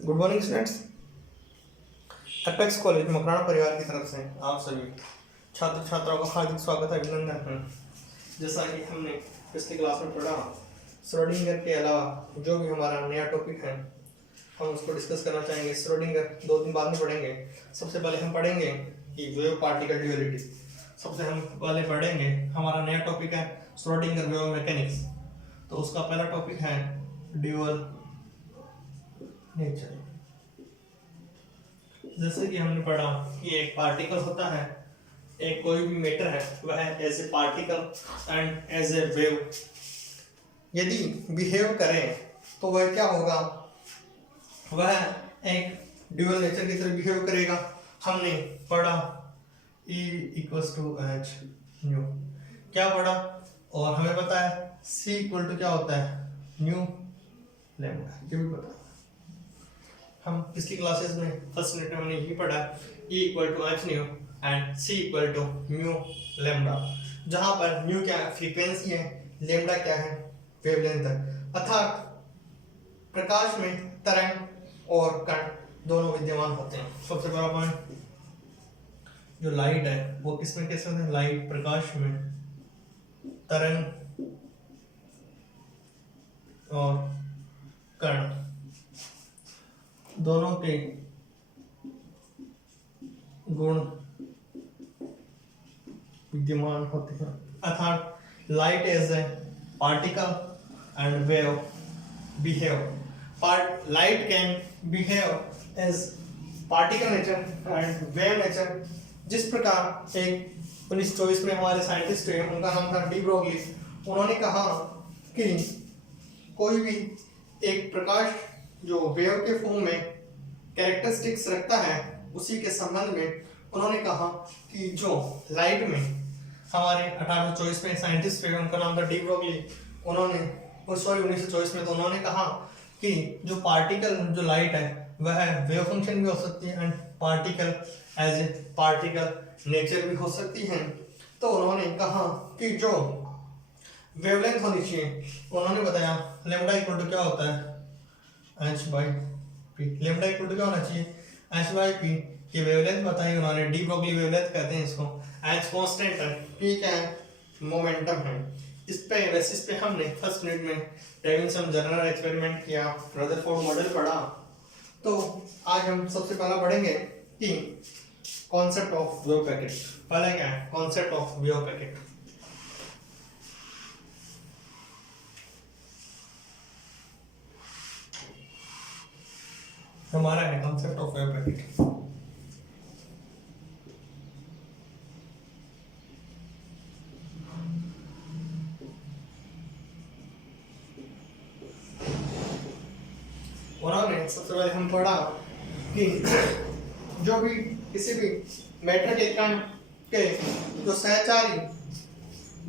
Good morning students. Apex college Makrana परिवार की तरफ से आप सभी छात्र छात्राओं का हार्दिक स्वागत है, अभिनंदन है। जैसा कि हमने पिछली क्लास में पढ़ा, श्रोडिंगर के अलावा जो भी हमारा नया टॉपिक है हम उसको डिस्कस करना चाहेंगे। श्रोडिंगर 2 दिन बाद में पढ़ेंगे। सबसे पहले हम पढ़ेंगे कि वेव पार्टिकल ड्यूअलिटी। सबसे हम पहले पढ़ेंगे, हमारा नया टॉपिक है श्रोडिंगर वेव मैकेनिक्स। तो उसका पहला टॉपिक है ड्यूअल नेचर। जैसे कि हमने पढ़ा कि एक पार्टिकल होता है, एक कोई भी मैटर है, वह as a particle and as a wave यदि बिहेव करे तो वह क्या होगा, वह एक ड्यूअल नेचर की तरह बिहेव करेगा। हमने पढ़ा E equals to H nu, क्या पढ़ा, और हमें पता है C इक्वल टू क्या होता है, न्यू लैम्डा, ये भी पता है। हम पिछली क्लासेस में फर्स्ट यूनिट में हमने यही पढ़ा है E equal to H nu and C equal to mu lambda, जहाँ पर म्यू क्या फ्रीक्वेंसी है, लैम्डा क्या है, वेवलेंथ है। अर्थात प्रकाश में तरंग और कण दोनों विद्यमान होते हैं। सबसे बड़ा पॉइंट, जो लाइट है वो किस में कैसे होते हैं, लाइट प्रकाश में, तरंग और कण दोनों के गुण विद्यमान होते हैं। अर्थात light as a particle and wave behave, light can behave as particle nature and wave nature. जिस प्रकार एक 1924 में हमारे साइंटिस्ट थे, उनका नाम था डी ब्रोगली, उन्होंने कहा कि कोई भी एक प्रकाश जो वेव के फॉर्म में कैरेक्टरिस्टिक्स रखता है, उसी के संबंध में उन्होंने कहा कि जो लाइट में हमारे 1824 में साइंटिस्ट थे, उनका नाम था डी ब्रोगली, उन्होंने 1924 में, तो उन्होंने कहा कि जो पार्टिकल, जो लाइट है, वह वेव फंक्शन भी हो सकती है and particle as a particle nature भी हो सकती है। तो उन्होंने कहा कि जो वेवलेंथ होनी चाहिए, उन्होंने बताया लैम्डा इक्वल टू क्या होता है, h/p। लैम्डा इक्वल टू क्या होना चाहिए, h/p की वेवलेंथ बताई उन्होंने, डी ब्रोगली वेवलेंथ कहते हैं इसको। h कांस्टेंट है, p क्या है, मोमेंटम है। इस पे बेसिस पे हमने फर्स्ट यूनिट में डेविंसन जनरल एक्सपेरिमेंट किया, रदरफोर्ड मॉडल पढ़ा। तो आज हम सबसे पहला पढ़ेंगे कि कॉन्सेप्ट ऑफ वेव पैकेट। पहला क्या है, कॉन्सेप्ट ऑफ वेव पैकेट। हमारा है कॉन्सेप्ट ऑफ वेव पैकेट। उन्होंने सबसे पहले हम पढ़ा कि जो भी किसी भी मैटर के कण के जो सहचारी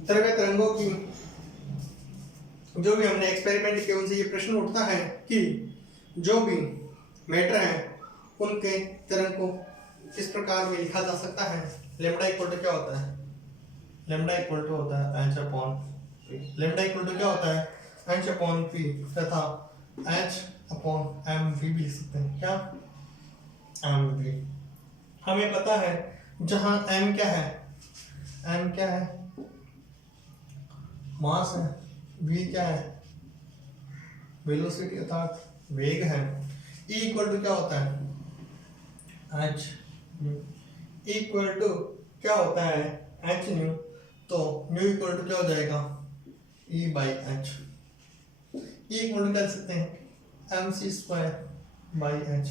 द्रव्य तरंगों की जो भी हमने एक्सपेरिमेंट किए, उनसे ये प्रश्न उठता है कि जो भी मैटर है उनके तरंग को किस प्रकार में लिखा जा सकता है। लैम्डा इक्वल टू क्या होता है, लैम्डा इक्वल टू होता है h upon p। Lambda equal to क्या होता है, h अपॉन p, तथा h अपॉन mv भी लिख सकते हैं। क्या, mv। हमें पता है जहां m क्या है, m क्या है, मास है, v क्या है, वेलोसिटी अर्थात वेग है। E इक्वल टू क्या होता है, h। E इक्वल टू क्या होता है, h न्यू। तो न्यू इक्वल टू क्या हो जाएगा, E/h। E इक्वल टू क्या लिख सकते हैं, mc²/h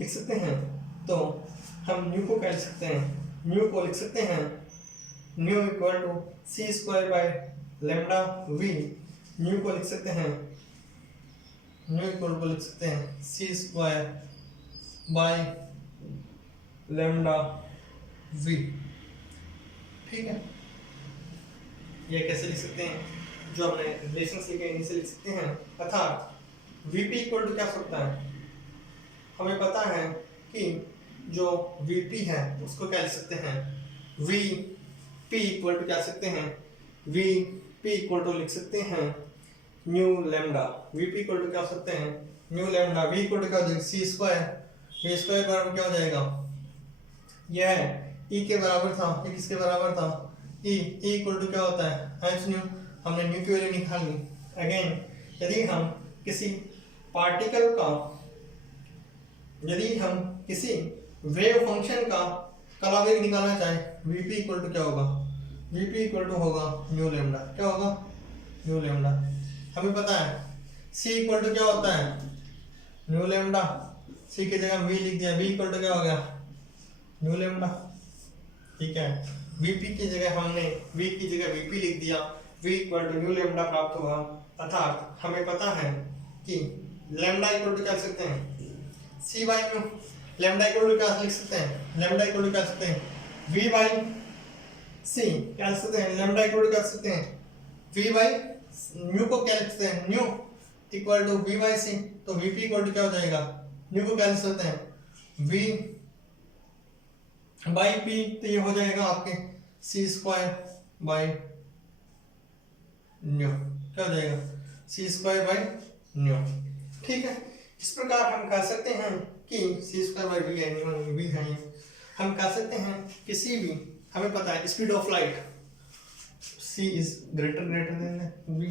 लिख सकते हैं। तो हम न्यू को क्या लिख सकते हैं, न्यू को लिख सकते हैं nu equal to c²/λv। New को लिख सकते हैं, न्यू इक्वल टू लिख सकते हैं c²/λv। ठीक है, ये कैसे लिख सकते हैं, जो हमने रिलेशंस लिखे इन्हीं से लिख सकते हैं। अर्थात Vp इक्वल टू क्या सकता है, हमें पता है कि जो Vp है उसको क्या लिख सकते हैं, Vp इक्वल टू क्या लिख सकते हैं, Vp इक्वल टू लिख सकते हैं nu lambda, VP equal to क्या हो सकते हैं, nu lambda, V equal to क्या हो जाएगा, सी स्क्वायर, वी स्क्वायर बराबर क्या हो जाएगा, यह है ई के बराबर था, ये किसके बराबर था, ई इक्वल टू क्या होता है एच न्यू, हमने न्यू की वैल्यू निकाल ली। अगेन यदि हम किसी पार्टिकल का, यदि हम किसी वेव फंक्शन का कला वेग निकालना चाहें, वीपी इक्वल टू क्या होगा, वीपी इक्वल टू होगा न्यू लेमडा, क्या होगा, न्यू लेमडा। हमें पता है सी इक्वल टू क्या होता है, न्यू लेमडा, सी की जगह वी लिख दिया, वी इक्वल टू क्या हो गया, न्यू लेमडा, ठीक है। वीपी की जगह हमने वी की जगह वीपी लिख दिया, V equal to nu lambda प्राप्त हुआ। अर्थात हमें पता है कि लेमडा इक्वल टू क्या लिख सकते हैं, C by mu, lambda equal to क्या लिख सकते हैं, लेमडा इक्वल टू क्या लिख सकते हैं, वी बाई सी, क्या लिख सकते हैं, लेमडा इक्वल टू क्या लिख सकते हैं, वी बाई म्यू को क्या लिख सकते हैं, nu equal to V by C, तो वीपी इक्वल टू क्या हो जाएगा, न्यू को क्या लिख सकते हैं, वी बाई पी, तो ये हो जाएगा आपके सी स्क्वायर बाई न्यू, क्या हो जाएगा, सी स्क्वायर बाई न्यू, ठीक है। इस प्रकार हम कह सकते हैं कि सी स्क्वायर बाई वी है, वी है, हम कह सकते हैं किसी भी, हमें पता है speed of light c is greater than v,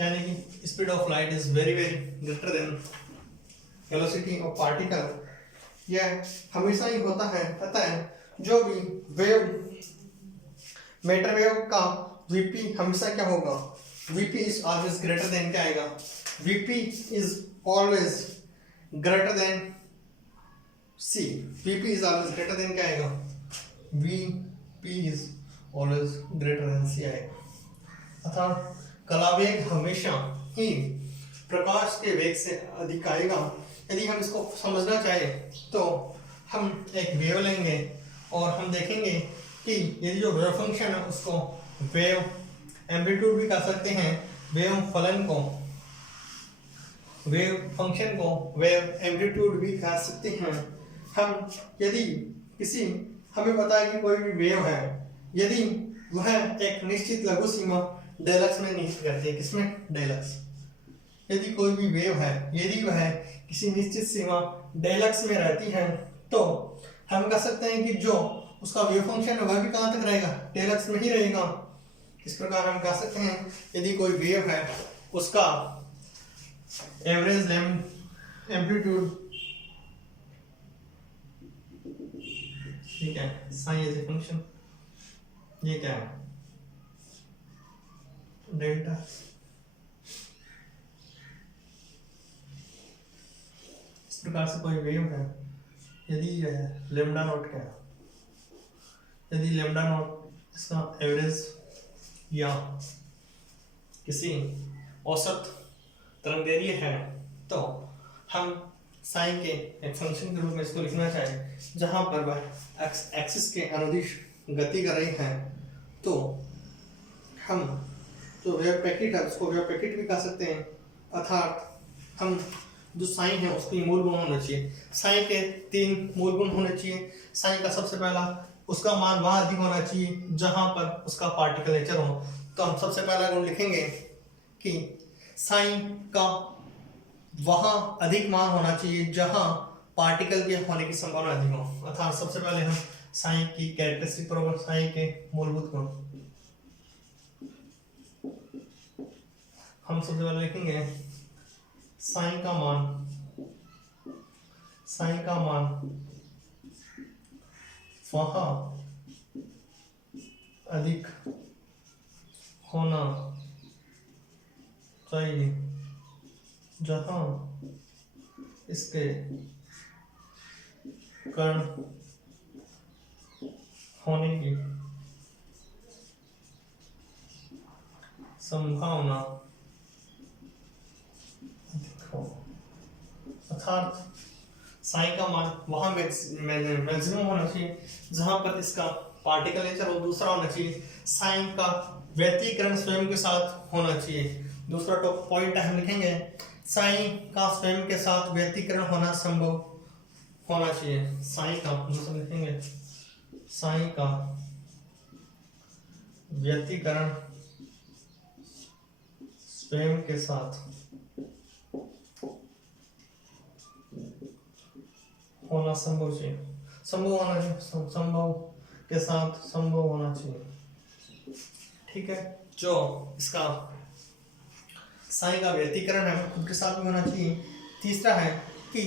यानी कि speed of light is very greater than velocity of particle. यह हमेशा ही होता है, पता है, जो भी वेव, मैटर वेव का वीपी हमेशा क्या होगा, VP is always greater than, क्या आएगा, VP is always greater than C, VP is always greater than क्या आएगा, VP is always greater than C आएगा। अर्थात कलावेग हमेशा ही प्रकाश के वेग से अधिक आएगा। यदि हम इसको समझना चाहें तो हम एक वेव लेंगे और हम देखेंगे कि यदि जो वेव फंक्शन है उसको वेव एम्पलीट्यूड भी कह सकते हैं, वेव फलन को, वेव फंक्शन को वेव एम्पलीट्यूड भी कह सकते हैं। हम यदि किसी, हमें पता है कि कोई भी वेव है, यदि वह एक निश्चित लघु सीमा डेलक्स में निहित करती है, किसमें, डेलक्स, यदि कोई भी वेव है, यदि वह किसी निश्चित सीमा डेलक्स में रहती है, तो हम कह सकते हैं कि जो उसका वेव फंक्शन है वह भी कहाँ तक रहेगा, डेलक्स में ही रहेगा। इस प्रकार हम कह सकते हैं यदि कोई वेव है उसका एवरेज एम्पलीट्यूड, ठीक है, साइन एज ए फंक्शन, ये क्या है, डेल्टा, इस प्रकार से कोई वेव है, यदि यह लेमडा नॉट क्या है, यदि लेमडा नॉट इसका एवरेज या किसी औसत तरंगदैर्घ्य है, तो हम साइन के एक फंक्शन के रूप में इसको लिखना चाहें, जहां पर वह एक्सिस के अनुदिश गति कर रही है, तो हम जो वेव पैकेट है उसको वेव पैकेट भी कह सकते हैं। अर्थात हम जो साइन है उसके मूल गुण होना चाहिए, साइन के 3 मूल गुण होने चाहिए। साइन का सबसे पहला, उसका मान वहां अधिक होना चाहिए जहां पर उसका पार्टिकल नेचर हो, तो हम सबसे पहला गुण लिखेंगे कि साइन का वहां अधिक मान होना चाहिए जहां पार्टिकल के होने की संभावना अधिक हो। अर्थात सबसे पहले हम साइन की कैरेक्टरिस्टिक प्रॉपर्टी, साइन के मूलभूत गुण हम सबसे पहले लिखेंगे, साइन का मान, साइन का मान वहां अधिक होना चाहिए जहां इसके कण होने की संभावना अधिक हो। अर्थात साइन का मान वहां मैक्सिमम होना चाहिए जहां पर इसका पार्टिकल नेचर हो। दूसरा होना चाहिए साइन का व्यतिकरण स्वयं के साथ होना चाहिए। दूसरा टॉप पॉइंट हम लिखेंगे, साइन का स्वयं के साथ व्यतिकरण होना संभव होना चाहिए। साइन का दूसरा लिखेंगे, साइन का व्यतिकरण स्वयं के साथ होना संभव चाहिए, संभव होना चाहिए, संभव के साथ संभव होना चाहिए। ठीक है, जो इसका साई का व्यतिकरण है खुद के साथ भी होना चाहिए। तीसरा है कि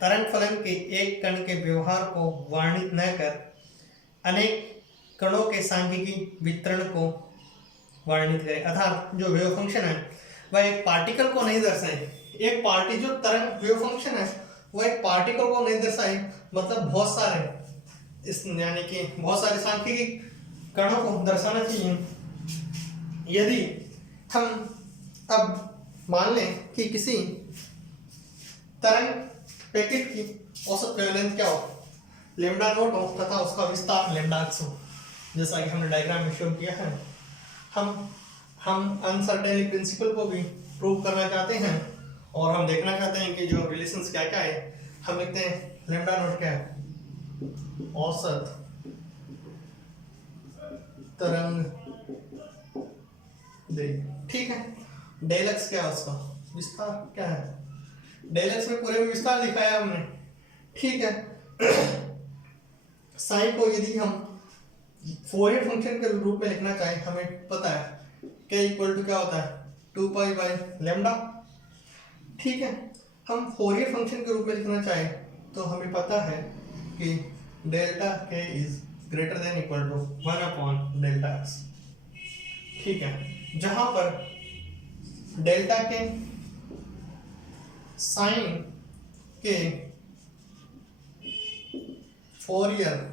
तरंग फलन के एक कण के व्यवहार को वर्णित न कर अनेक कणों के सांख्यिकी वितरण को वर्णित करे, अर्थात जो वेव फंक्शन है वह एक पार्टिकल को नहीं दर्शाए। एक पार्टी जो तरंग वेव फंक्शन है वह एक पार्टिकल को नहीं दर्शाए, मतलब बहुत सारे इस यानी कि बहुत सारे सांख्यिकी कणों को दर्शाना चाहिए। यदि हम अब मान लें कि किसी तरंग पैकेट की औसत वेवलेंथ क्या हो, लैम्डा नोट हो तथा उसका विस्तार लैम्डा अक्स हो, जैसा कि हमने डायग्राम में शो किया है। हम अनसर्टेनिटी प्रिंसिपल को भी प्रूव करना चाहते हैं और हम देखना चाहते हैं कि जो रिलेशंस क्या क्या है। हम लिखते हैं लैम्डा नोट क्या है, औसत तरंग दैर्घ्य, ठीक है। डेल एक्स क्या है, उसका विस्तार क्या है, डेल एक्स में पूरे में विस्तार दिखाया हमने, ठीक है। साइन को यदि हम फोरियर फंक्शन के रूप में लिखना चाहें, हमें पता है k इक्वल टू क्या होता है 2 पाई बाई लैम्डा, ठीक है। हम फोरियर फंक्शन के रूप में लिखना चाहें तो हमें पता है कि delta k is greater than equal to 1 upon delta x, ठीक है। जहां पर डेल्टा के साइन के फोरियर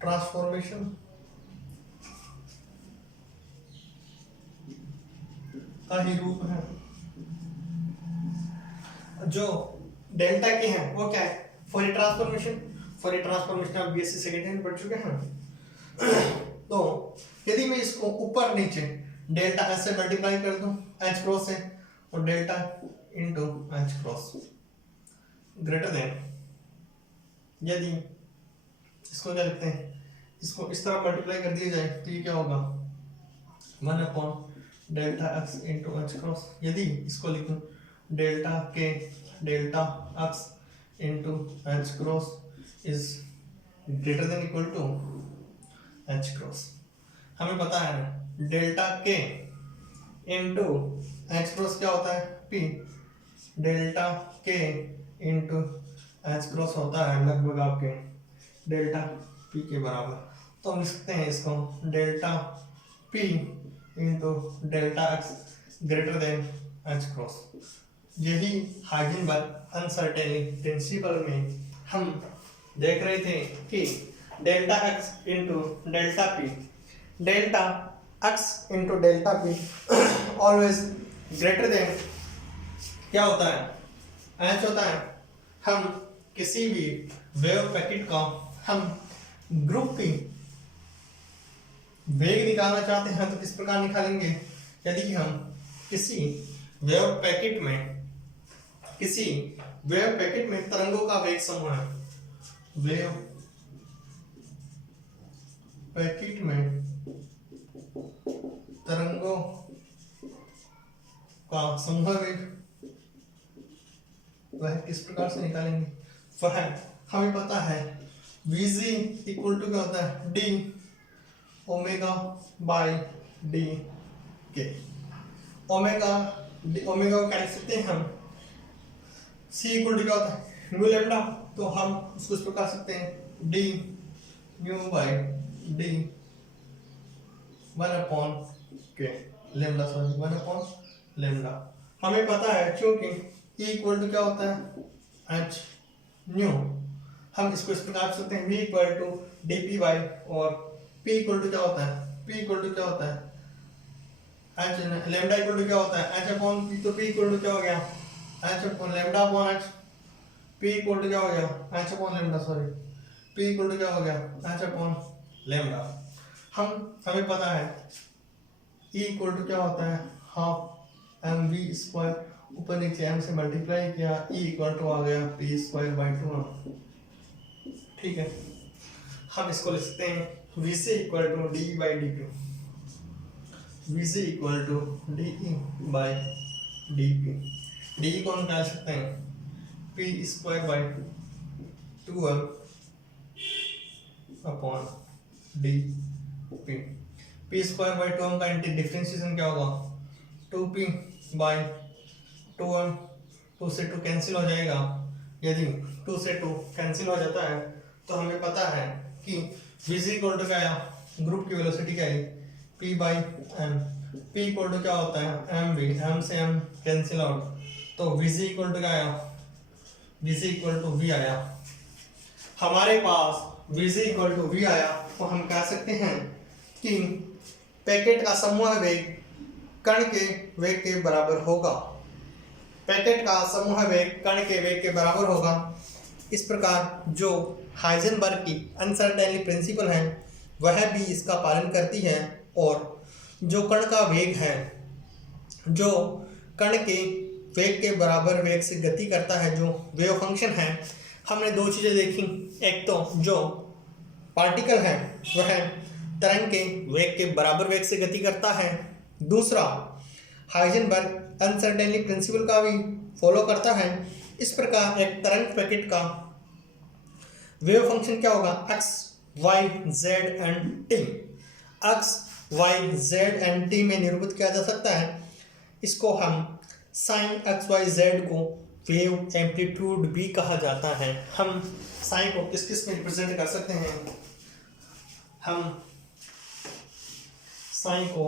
ट्रांसफॉर्मेशन का ही रूप है। जो डेल्टा के हैं वो क्या है, फोरियर ट्रांसफॉर्मेशन। फोरियर ट्रांसफॉर्मेशन आप बीएससी सेकेंड ईयर में पढ़ चुके हैं। तो यदि मैं इसको ऊपर नीचे डेल्टा एच से मल्टीप्लाई कर दूं एच क्रॉस से, और delta into H cross greater than, यदि इसको क्या लिखते हैं, इसको इस तरह मल्टीप्लाई कर दिया जाए तो ये क्या होगा 1 upon delta X into H cross. यदि इसको लिखूं delta K delta X into H cross is greater than equal to H cross. हमें पता है डेल्टा के इंटू एच क्रॉस क्या होता है पी, डेल्टा के इंटू एच क्रॉस होता है लगभग आपके डेल्टा पी के बराबर। तो हम लिख सकते हैं इसको delta P into delta x greater than H cross. यही हाइजेनबर्ग अनसर्टेनिटी प्रिंसिपल में हम देख रहे थे कि delta X into delta P, delta X into delta P always greater than क्या होता है एच होता है। हम किसी भी वेव पैकेट का हम ग्रुप की वेग निकालना चाहते हैं तो किस प्रकार निकालेंगे, यदि हम किसी वेव पैकेट में तरंगों का वेग समूह है, वेव पैकेट में तरंगों का समूह वेग, वह किस प्रकार से निकालेंगे, वह हमें पता है Vg इक्वल टू क्या होता है डी ओमेगा बाई डी के। ओमेगा को क्या लिख सकते हैं हम, C इक्वल टू क्या होता है म्यू लैम्डा, तो हम उसको इस प्रकार सकते हैं D mu by D 1 upon के लैम्डा, सॉरी 1 अपॉन लैम्डा। हमें पता है क्योंकि E इक्वल टू क्या होता है एच न्यू, हम इसको इस प्रकार सकते हैं V equal to D P by, और P इक्वल टू क्या होता है, P इक्वल टू क्या होता है एच, लैम्डा इक्वल टू क्या होता है एच अपॉन पी, तो P इक्वल टू क्या हो गया H upon lambda upon H, P equal to क्या हो गया H upon lambda, sorry P equal to क्या हो गया एच अपॉन लैम्डा। हमें पता है E इक्वल टू क्या होता है हाफ एम वी स्क्वायर, ऊपर नीचे m से मल्टीप्लाई किया, E इक्वल टू आ गया पी स्क्वायर बाई 2, ठीक है। हम इसको लिख सकते हैं Vc equal to D by D Q. Vc equal to D by D P. D को हम निकाल सकते हैं P square by 2m upon D P. P square by 2m का डिफरेंशिएशन क्या होगा 2p बाई 2m। 2 से 2 कैंसिल हो जाएगा। यदि 2 से 2 कैंसिल हो जाता है तो हमें पता है कि Vc इक्वल टू क्या है, ग्रुप की वेलोसिटी क्या है p by m। p equal to क्या होता है m v, m से m कैंसिल आउट, तो Vc इक्वल टू क्या आया, Vc इक्वल टू v आया। हमारे पास Vc इक्वल टू v आया तो हम कह सकते हैं कि पैकेट का समूह वेग कण के वेग के बराबर होगा। पैकेट का समूह वेग कण के वेग के बराबर होगा। इस प्रकार जो हाइजेनबर्ग की अनसर्टेनिटी प्रिंसिपल है वह भी इसका पालन करती है, और जो कण का वेग है, जो कण के वेग के बराबर वेग से गति करता है, जो वेव फंक्शन है, हमने दो चीज़ें देखी। एक तो जो पार्टिकल है वह तरंग के वेग के बराबर वेग से गति करता है, दूसरा हाइजेनबर्ग अनसर्टेनिटी प्रिंसिपल का भी फॉलो करता है। इस प्रकार एक तरंग पैकेट का वेव फंक्शन क्या होगा, x, y, z and t। x, y, z and t में निरूपित किया जा सकता है। इसको हम साइन x, y, z को वेव एम्पलीट्यूड भी कहा जाता है। हम साइन को किस किस में रिप्रेजेंट कर सकते हैं, हम साइन को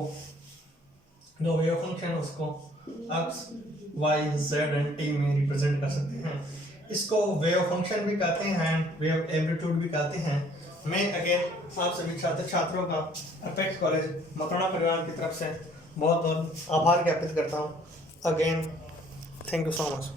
जो वेव फंक्शन है उसको x, y, z and t में रिप्रेजेंट कर सकते हैं। इसको वेव फंक्शन भी कहते हैं, वेव एम्पलीट्यूड भी कहते हैं। मैं अगेन आप सभी छात्रों का अपेक्स कॉलेज मकराना परिवार की तरफ से बहुत बहुत आभार ज्ञापित करता हूँ। Again thank you so much.